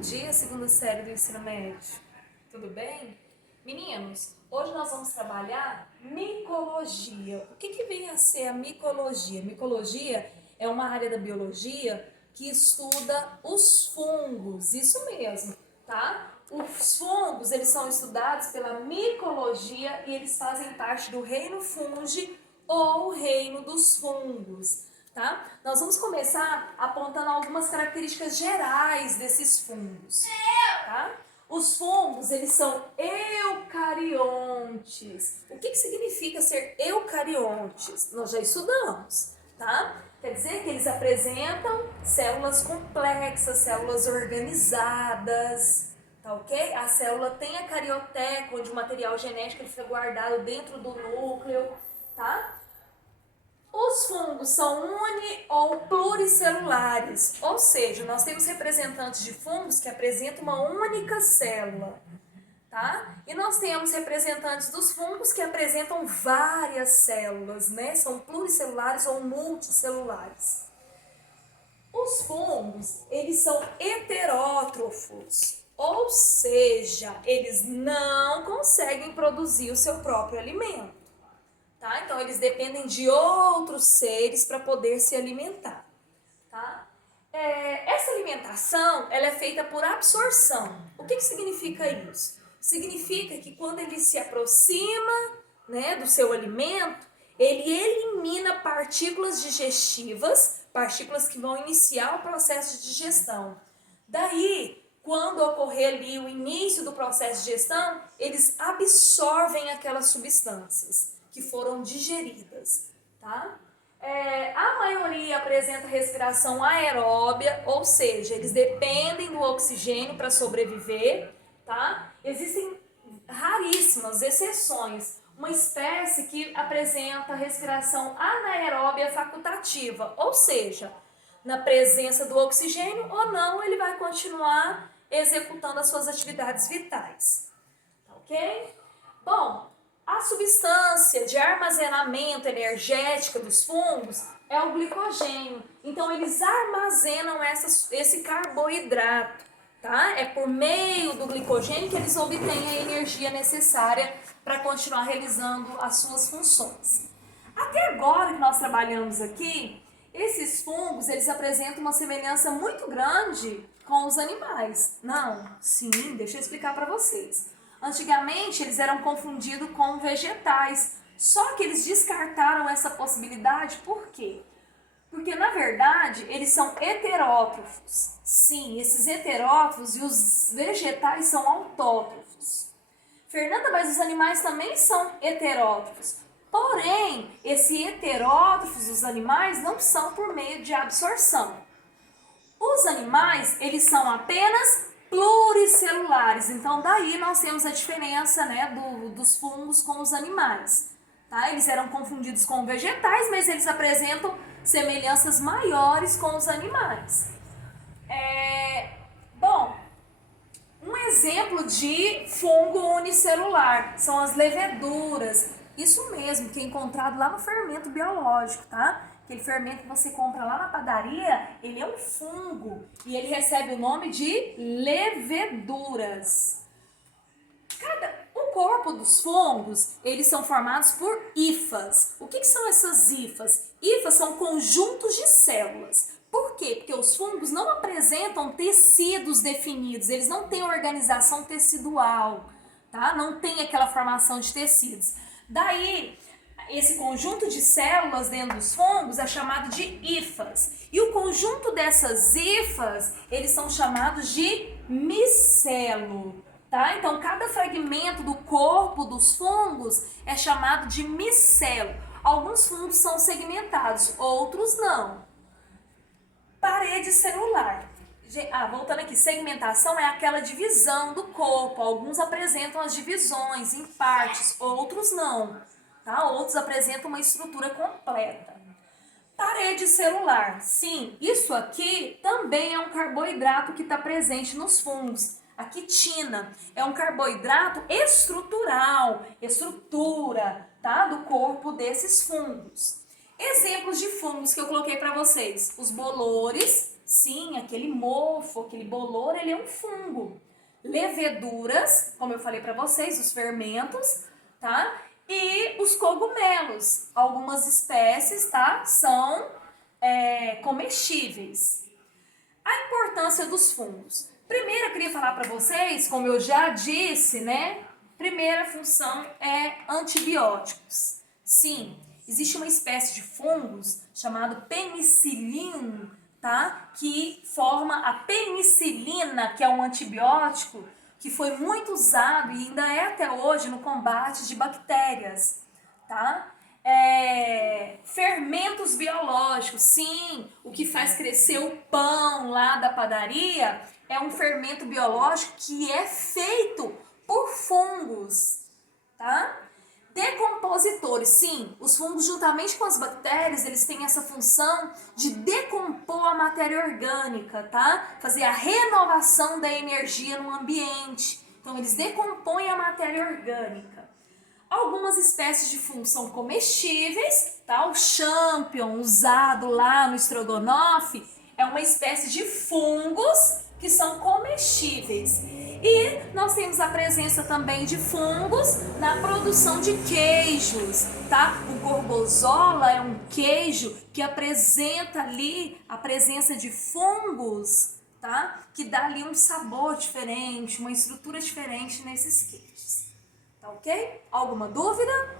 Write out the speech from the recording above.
Dia, segunda série do ensino médio. Tudo bem? Meninos, hoje nós vamos trabalhar micologia. O que vem a ser a micologia? Micologia é uma área da biologia que estuda os fungos, isso mesmo, tá? Os fungos, eles são estudados pela micologia e eles fazem parte do reino fungi ou reino dos fungos. Tá? Nós vamos começar apontando algumas características gerais desses fungos. Tá? Os fungos, eles são eucariontes. O que significa ser eucariontes? Nós já estudamos, tá? Quer dizer que eles apresentam células complexas, células organizadas, tá ok? A célula tem a carioteca, onde o material genético fica guardado dentro do núcleo, tá? Os fungos são uni- ou pluricelulares, ou seja, nós temos representantes de fungos que apresentam uma única célula, tá? E nós temos representantes dos fungos que apresentam várias células, né? São pluricelulares ou multicelulares. Os fungos, eles são heterótrofos, ou seja, eles não conseguem produzir o seu próprio alimento. Tá? Então, eles dependem de outros seres para poder se alimentar. Tá? Essa alimentação ela é feita por absorção. O que significa isso? Significa que quando ele se aproxima, né, do seu alimento, ele elimina partículas digestivas, partículas que vão iniciar o processo de digestão. Daí, quando ocorrer ali o início do processo de digestão, eles absorvem aquelas substâncias que foram digeridas, tá? A maioria apresenta respiração aeróbia, ou seja, eles dependem do oxigênio para sobreviver, tá? Existem raríssimas exceções, uma espécie que apresenta respiração anaeróbia facultativa, ou seja, na presença do oxigênio ou não, ele vai continuar executando as suas atividades vitais, ok? Bom, a substância de armazenamento energética dos fungos é o glicogênio. Então, eles armazenam esse carboidrato, tá? É por meio do glicogênio que eles obtêm a energia necessária para continuar realizando as suas funções. Até agora que nós trabalhamos aqui, esses fungos, eles apresentam uma semelhança muito grande com os animais. Não? Sim, deixa eu explicar para vocês. Antigamente, eles eram confundidos com vegetais, só que eles descartaram essa possibilidade, por quê? Porque, na verdade, eles são heterótrofos. Sim, esses heterótrofos e os vegetais são autótrofos. Fernanda, mas os animais também são heterótrofos. Porém, esse heterótrofos dos animais não são por meio de absorção. Os animais, eles são apenas pluricelulares. Então, daí nós temos a diferença, né, dos fungos com os animais. Tá? Eles eram confundidos com vegetais, mas eles apresentam semelhanças maiores com os animais. Bom, um exemplo de fungo unicelular são as leveduras. Isso mesmo, que é encontrado lá no fermento biológico, tá? Aquele fermento que você compra lá na padaria, ele é um fungo e ele recebe o nome de leveduras. O corpo dos fungos, eles são formados por hifas. O que são essas hifas? Hifas são conjuntos de células. Por quê? Porque os fungos não apresentam tecidos definidos, eles não têm organização tecidual, tá? Não tem aquela formação de tecidos. Daí, esse conjunto de células dentro dos fungos é chamado de hifas. E o conjunto dessas hifas, eles são chamados de micelo. Tá? Então, cada fragmento do corpo dos fungos é chamado de micelo. Alguns fungos são segmentados, outros não. Parede celular. Voltando aqui, segmentação é aquela divisão do corpo. Alguns apresentam as divisões em partes, outros não. Tá? Outros apresentam uma estrutura completa. Parede celular. Sim, isso aqui também é um carboidrato que está presente nos fungos. A quitina é um carboidrato estrutural, estrutura, tá, do corpo desses fungos. Exemplos de fungos que eu coloquei para vocês: os bolores, Sim, aquele mofo, aquele bolor, ele é um fungo. Leveduras, como eu falei para vocês, os fermentos, tá? E os cogumelos, algumas espécies, tá? São comestíveis. A importância dos fungos. Primeiro eu queria falar para vocês, como eu já disse, né? Primeira função é antibióticos. Sim, existe uma espécie de fungos chamado penicillium, tá? Que forma a penicilina, que é um antibiótico que foi muito usado e ainda é até hoje no combate de bactérias, tá? Fermentos biológicos, sim, o que faz crescer o pão lá da padaria é um fermento biológico que é feito por fungos, tá? Decompositores, sim, os fungos juntamente com as bactérias, eles têm essa função de decompor a matéria orgânica, tá? Fazer a renovação da energia no ambiente. Então, eles decompõem a matéria orgânica. Algumas espécies de fungos são comestíveis, tá? O champignon usado lá no estrogonofe é uma espécie de fungos que são comestíveis. E nós temos a presença também de fungos na produção de queijos, tá? O gorgonzola é um queijo que apresenta ali a presença de fungos, tá? Que dá ali um sabor diferente, uma estrutura diferente nesses queijos. Tá ok? Alguma dúvida?